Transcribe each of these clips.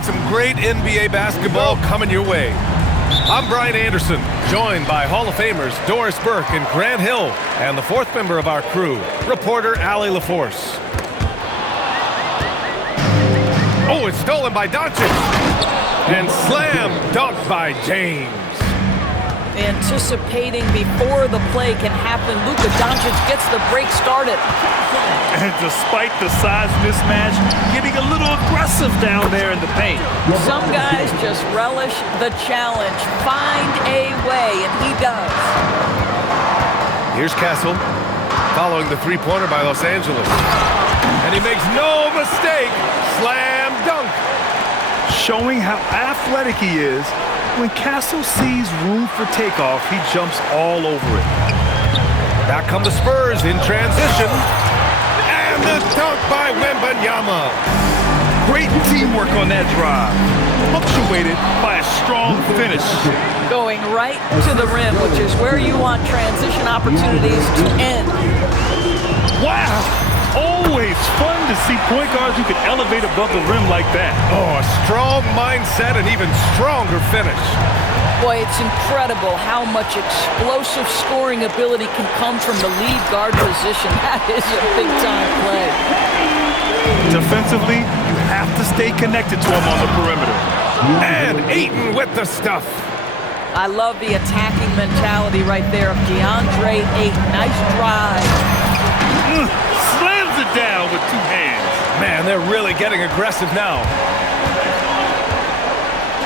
got some great NBA basketball coming your way. I'm Brian Anderson, joined by Hall of Famers Doris Burke and Grant Hill, and the fourth member of our crew, reporter Allie LaForce. Oh, it's stolen by Doncic, and slam dunk by James. Anticipating before the play can happen, Luka Doncic gets the break started. And despite the size mismatch, getting a little aggressive down there in the paint. Some guys just relish the challenge. Find a way, and he does. Here's Castle, following the three-pointer by Los Angeles. And he makes no mistake. Slam dunk. Showing how athletic he is. When Castle sees room for takeoff, he jumps all over it. Back come the Spurs in transition. And the dunk by Wembanyama. Great teamwork on that drive. Punctuated by a strong finish. Going right to the rim, which is where you want transition opportunities to end. Wow! Always fun to see point guards who can elevate above the rim like that. Oh, a strong mindset and even stronger finish. Boy, it's incredible how much explosive scoring ability can come from the lead guard position. That is a big-time play. Defensively, you have to stay connected to him on the perimeter. And Ayton with the stuff. I love the attacking mentality right there of DeAndre Ayton. Nice drive. Slams it down with two hands. Man, they're really getting aggressive now.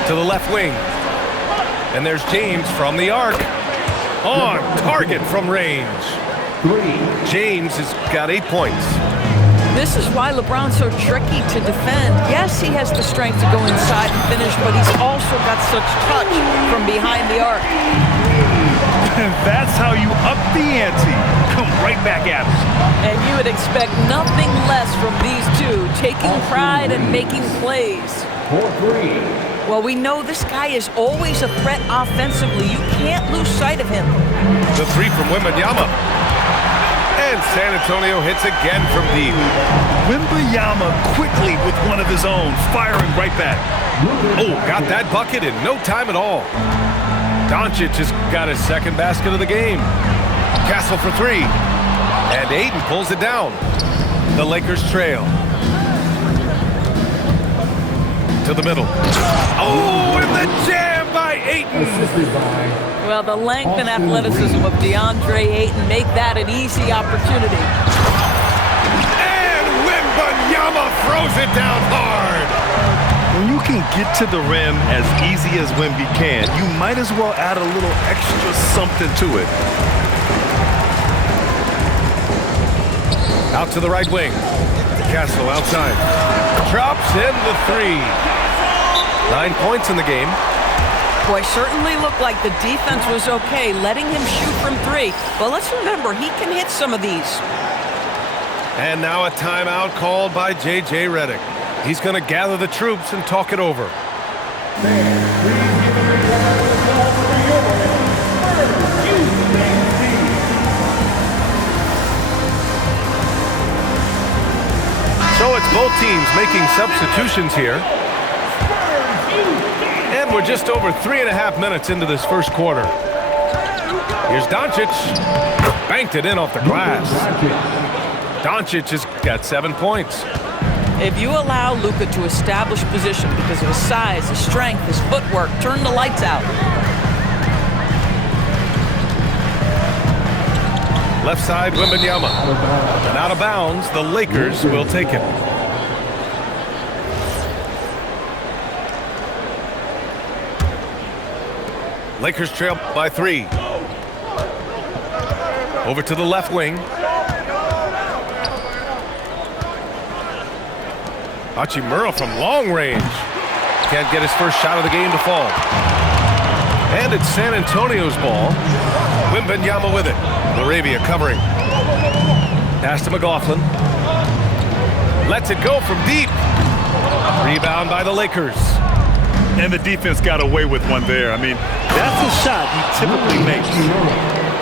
To the left wing. And there's James from the arc. On target from range. James has got 8 points. This is why LeBron's so tricky to defend. Yes, he has the strength to go inside and finish, but he's also got such touch from behind the arc. And that's how you up the ante. Come right back at him. And you would expect nothing less from these two, taking pride and making plays. Well, we know this guy is always a threat offensively. You can't lose sight of him. The three from Wembanyama. And San Antonio hits again from deep. Wembanyama quickly with one of his own, firing right back. Oh, got that bucket in no time at all. Doncic has got his second basket of the game. Castle for three. And Ayton pulls it down. The Lakers trail. To the middle. Oh, and the jam by Ayton. Well, the length and athleticism of DeAndre Ayton make that an easy opportunity. And Wembanyama throws it down hard. When you can get to the rim as easy as Wemby can, you might as well add a little extra something to it. Out to the right wing. Castle outside. Drops in the three. 9 points in the game. Boy, certainly looked like the defense was okay, letting him shoot from three. But let's remember, he can hit some of these. And now a timeout called by J.J. Redick. He's going to gather the troops and talk it over. So it's both teams making substitutions here. And we're just over 3.5 minutes into this first quarter. Here's Doncic. Banked it in off the glass. Doncic has got 7 points. If you allow Luka to establish position because of his size, his strength, his footwork, turn the lights out. Left side, Wembanyama. And out of bounds, the Lakers will take it. Lakers trail by 3. Over to the left wing. Hachimura from long range. Can't get his first shot of the game to fall. And it's San Antonio's ball. Wembanyama with it. Laravia covering. Pass to McLaughlin. Lets it go from deep. Rebound by the Lakers. And the defense got away with one there. I mean, that's a shot he typically makes.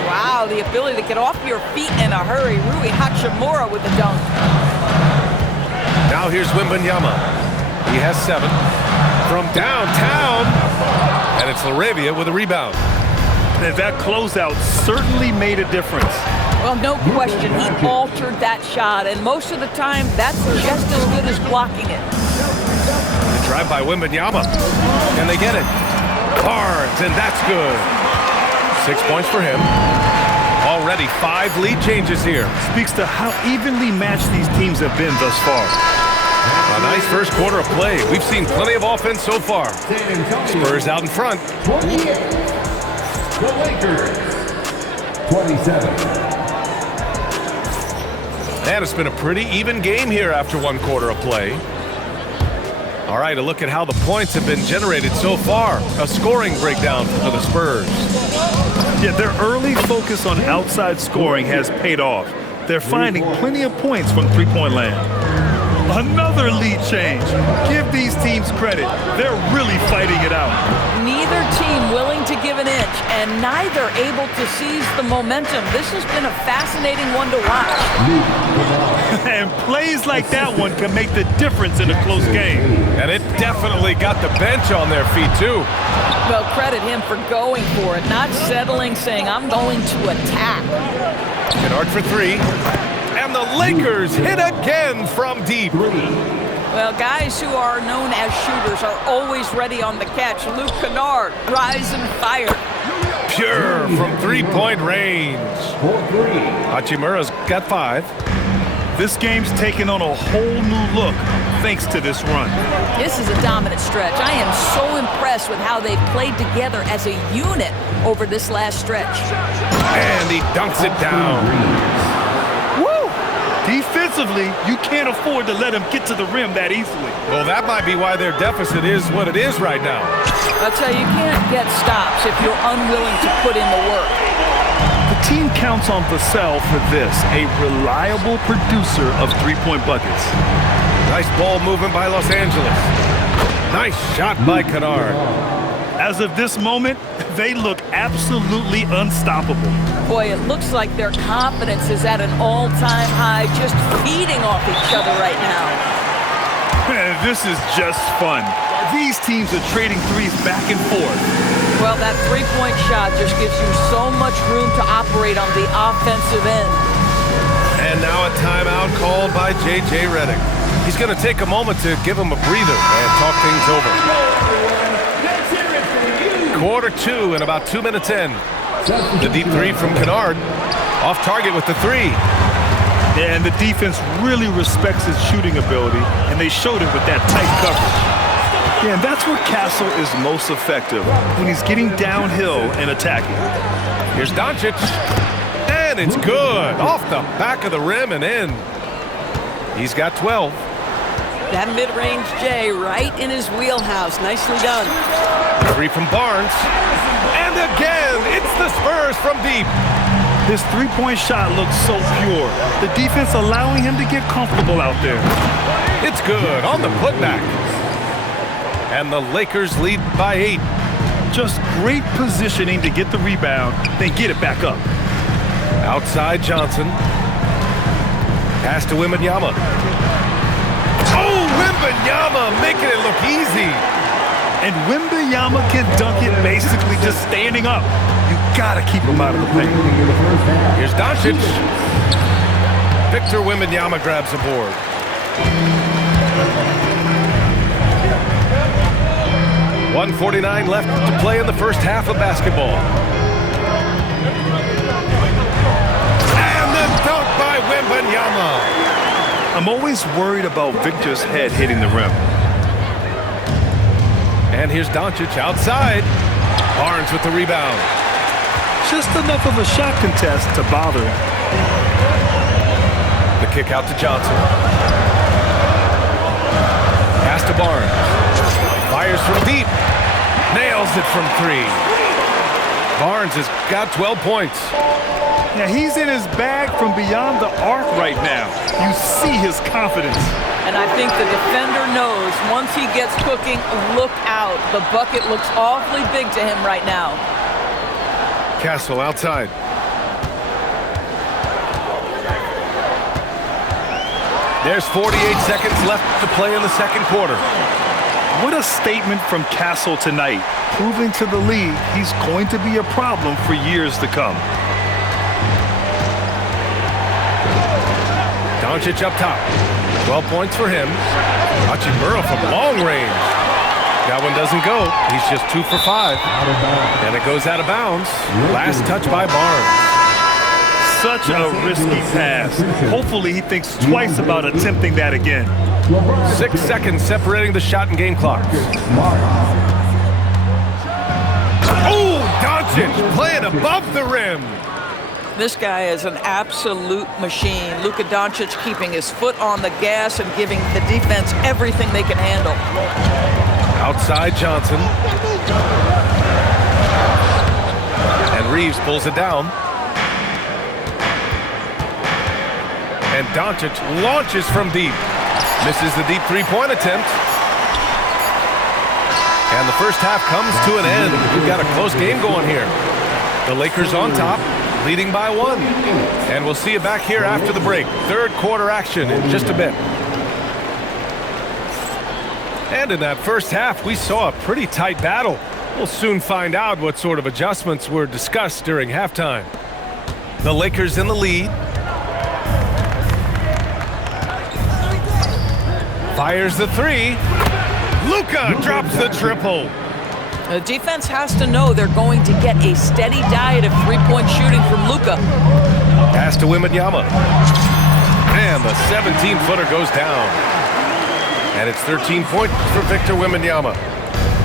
Wow, the ability to get off your feet in a hurry. Rui Hachimura with the dunk. Now here's Wembanyama. He has 7. from downtown. And it's LaRavia with a rebound. And that closeout certainly made a difference. Well, no question, he altered that shot, and most of the time, that's just as good as blocking it. The drive by Wembanyama, and they get it. Barnes, and that's good. 6 points for him. Already 5 lead changes here. Speaks to how evenly matched these teams have been thus far. A nice first quarter of play. We've seen plenty of offense so far. Spurs out in front. 28. The Lakers, 27. And it's been a pretty even game here after 1 quarter of play. All right, a look at how the points have been generated so far. A scoring breakdown for the Spurs. Yeah, their early focus on outside scoring has paid off. They're finding plenty of points from three-point land. Another lead change. Give these teams credit. They're really fighting it out. Neither team willing to give an inch, and neither able to seize the momentum. This has been a fascinating one to watch. And plays like that one can make the difference in a close game. And it definitely got the bench on their feet, too. Well, credit him for going for it, not settling, saying, I'm going to attack. Kennard for 3. And the Lakers hit again from deep. Well, guys who are known as shooters are always ready on the catch. Luke Kennard, rise and fire. Pure from three-point range. Hachimura's got 5. This game's taken on a whole new look thanks to this run. This is a dominant stretch. I am so impressed with how they've played together as a unit over this last stretch. And he dunks it down. Defensively, you can't afford to let them get to the rim that easily. Well, that might be why their deficit is what it is right now. I'll tell you, you can't get stops if you're unwilling to put in the work. The team counts on Vassell for this, a reliable producer of three-point buckets. Nice ball movement by Los Angeles. Nice shot by Kennard. As of this moment, they look absolutely unstoppable. Boy, it looks like their confidence is at an all-time high, just feeding off each other right now. This is just fun. These teams are trading threes back and forth. Well, that three-point shot just gives you so much room to operate on the offensive end. And now a timeout called by J.J. Redick. He's going to take a moment to give him a breather and talk things over. Quarter 2 and about 2 minutes in. The deep 3 from Kennard. Off target with the 3. Yeah, and the defense really respects his shooting ability, and they showed it with that tight coverage. Yeah, and that's where Castle is most effective, when he's getting downhill and attacking. Here's Doncic. And it's good. Off the back of the rim and in. He's got 12. That mid-range J right in his wheelhouse. Nicely done. 3 from Barnes. And again, it's the Spurs from deep. His three-point shot looks so pure. The defense allowing him to get comfortable out there. It's good on the putback. And the Lakers lead by 8. Just great positioning to get the rebound, then get it back up. Outside Johnson. Pass to Wembanyama. Oh, Wembanyama making it look easy. And Wembanyama can dunk it basically just standing up. You gotta keep him out of the paint. Here's Doncic. Victor Wembanyama grabs the board. .149 left to play in the first half of basketball. And the dunk by Wembanyama. I'm always worried about Victor's head hitting the rim. And here's Doncic outside. Barnes with the rebound. Just enough of a shot contest to bother him. The kick out to Johnson. Pass to Barnes. Fires from deep. Nails it from 3. Barnes has got 12 points. Yeah, he's in his bag from beyond the arc right now. You see his confidence. And I think the defender knows once he gets cooking, look out. The bucket looks awfully big to him right now. Castle outside. There's 48 seconds left to play in the second quarter. What a statement from Castle tonight, proving to the league he's going to be a problem for years to come. Doncic up top. 12 points for him. Hachimura from long range. That one doesn't go. He's just 2 for 5. And it goes out of bounds. Last touch by Barnes. Such a risky pass. Hopefully he thinks twice about attempting that again. 6 seconds separating the shot and game clock. Oh, Doncic playing above the rim. This guy is an absolute machine. Luka Doncic keeping his foot on the gas and giving the defense everything they can handle. Outside Johnson. And Reeves pulls it down. And Doncic launches from deep. Misses the deep three-point attempt. And the first half comes to an end. We've got a close game going here. The Lakers on top, leading by 1. And we'll see you back here after the break. Third quarter action in just a bit. And in that first half, we saw a pretty tight battle. We'll soon find out what sort of adjustments were discussed during halftime. The Lakers in the lead. Fires the 3. Luka drops the triple. The defense has to know they're going to get a steady diet of three-point shooting from Luka. Pass to Wembanyama. And the 17-footer goes down. And it's 13 points for Victor Wembanyama.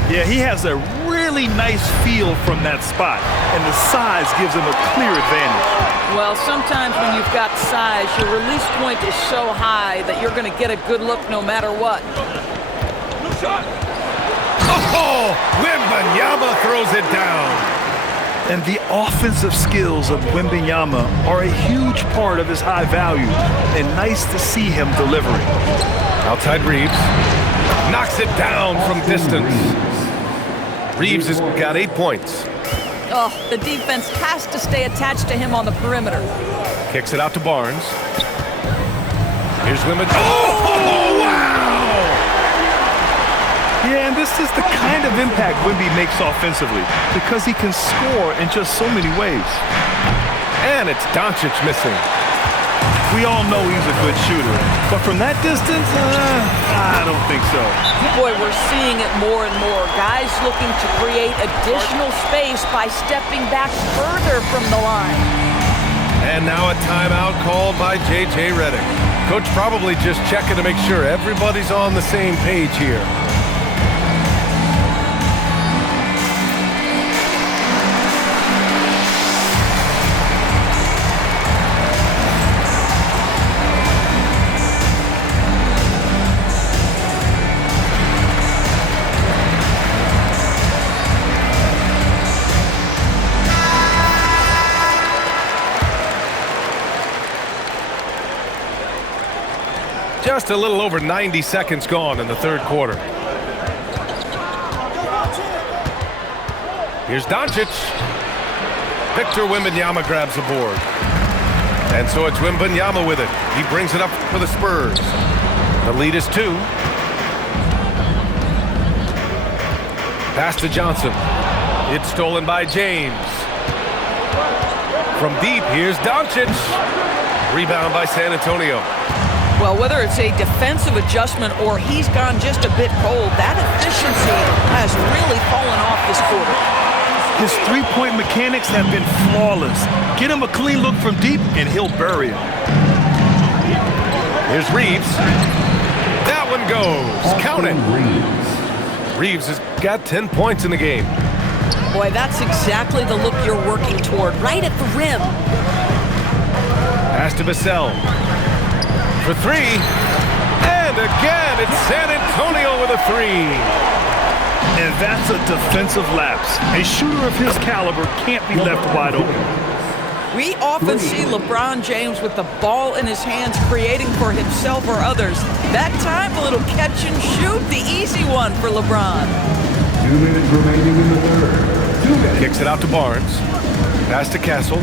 Yeah, he has a really nice feel from that spot, and the size gives him a clear advantage. Well, sometimes when you've got size, your release point is so high that you're going to get a good look no matter what. Oh, Wembanyama throws it down. And the offensive skills of Wembanyama are a huge part of his high value, and nice to see him delivering. Outside Reeves. Knocks it down from distance. Reeves has got 8 points. Oh, the defense has to stay attached to him on the perimeter. Kicks it out to Barnes. Here's Wembanyama. Oh, wow! Yeah, and this is the kind of impact Wemby makes offensively because he can score in just so many ways. And it's Doncic missing. We all know he's a good shooter, but from that distance, I don't think so. Boy, we're seeing it more and more. Guys looking to create additional space by stepping back further from the line. And now a timeout called by J.J. Redick. Coach probably just checking to make sure everybody's on the same page here. Just a little over 90 seconds gone in the third quarter. Here's Doncic. Victor Wembanyama grabs the board. And so it's Wembanyama with it. He brings it up for the Spurs. The lead is 2. Pass to Johnson. It's stolen by James. From deep, here's Doncic. Rebound by San Antonio. Well, whether it's a defensive adjustment or he's gone just a bit cold, that efficiency has really fallen off this quarter. His three-point mechanics have been flawless. Get him a clean look from deep, and he'll bury it. Here's Reeves. That one goes. Count it. Reeves has got 10 points in the game. Boy, that's exactly the look you're working toward, right at the rim. Pass to Vassell. For 3. And again, it's San Antonio with a 3. And that's a defensive lapse. A shooter of his caliber can't be left wide open. We often see LeBron James with the ball in his hands creating for himself or others. That time, a little catch and shoot, the easy one for LeBron. 2 minutes remaining in the third. 2 minutes. Kicks it out to Barnes. Pass to Castle.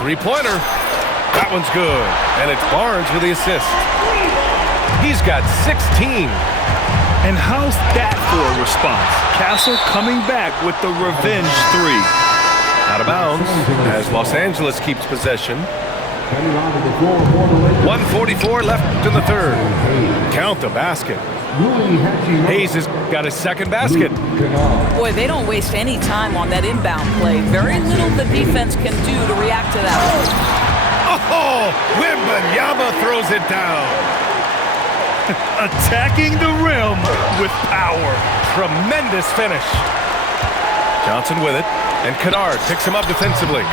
Three-pointer. That one's good. And it's Barnes with the assist. He's got 16. And how's that for a response? Castle coming back with the revenge three. Out of bounds as Los Angeles keeps possession. Heading onto the floor for the Lakers. 1:44 left in the third. Count the basket. Rui Hachimura. Hayes has got his second basket. Kennard. Boy, they don't waste any time on that inbound play. Very little the defense can do to react to that. Oh, Wembanyama throws it down. Attacking the rim with power. Tremendous finish. Johnson with it, and Kennard picks him up defensively.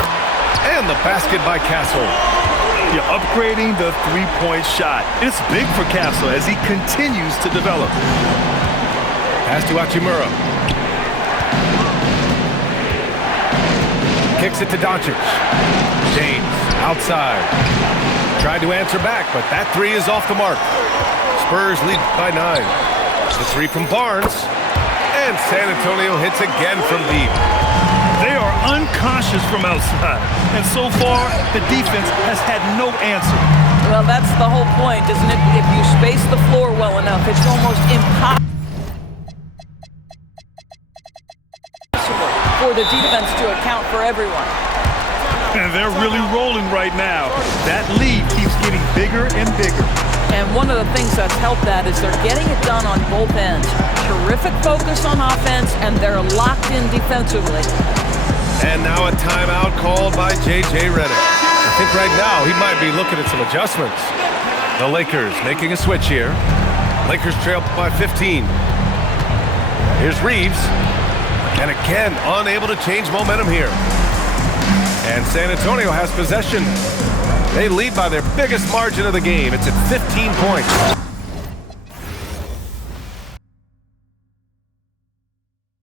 And the basket by Castle. You're upgrading the three-point shot. It's big for Castle as he continues to develop. Pass to Hachimura. Kicks it to Doncic. James outside. Tried to answer back, but that three is off the mark. Spurs lead by 9. The three from Barnes. And San Antonio hits again from deep. They are uncautious from outside, and so far, the defense has had no answer. Well, that's the whole point, isn't it? If you space the floor well enough, it's almost impossible for the defense to account for everyone. And they're really rolling right now. That lead keeps getting bigger and bigger. And one of the things that's helped that is they're getting it done on both ends. Terrific focus on offense, and they're locked in defensively. And now a timeout called by J.J. Redick. I think right now he might be looking at some adjustments. The Lakers making a switch here. Lakers trail by 15. Here's Reeves. And again, unable to change momentum here. And San Antonio has possession. They lead by their biggest margin of the game. It's at 15 points.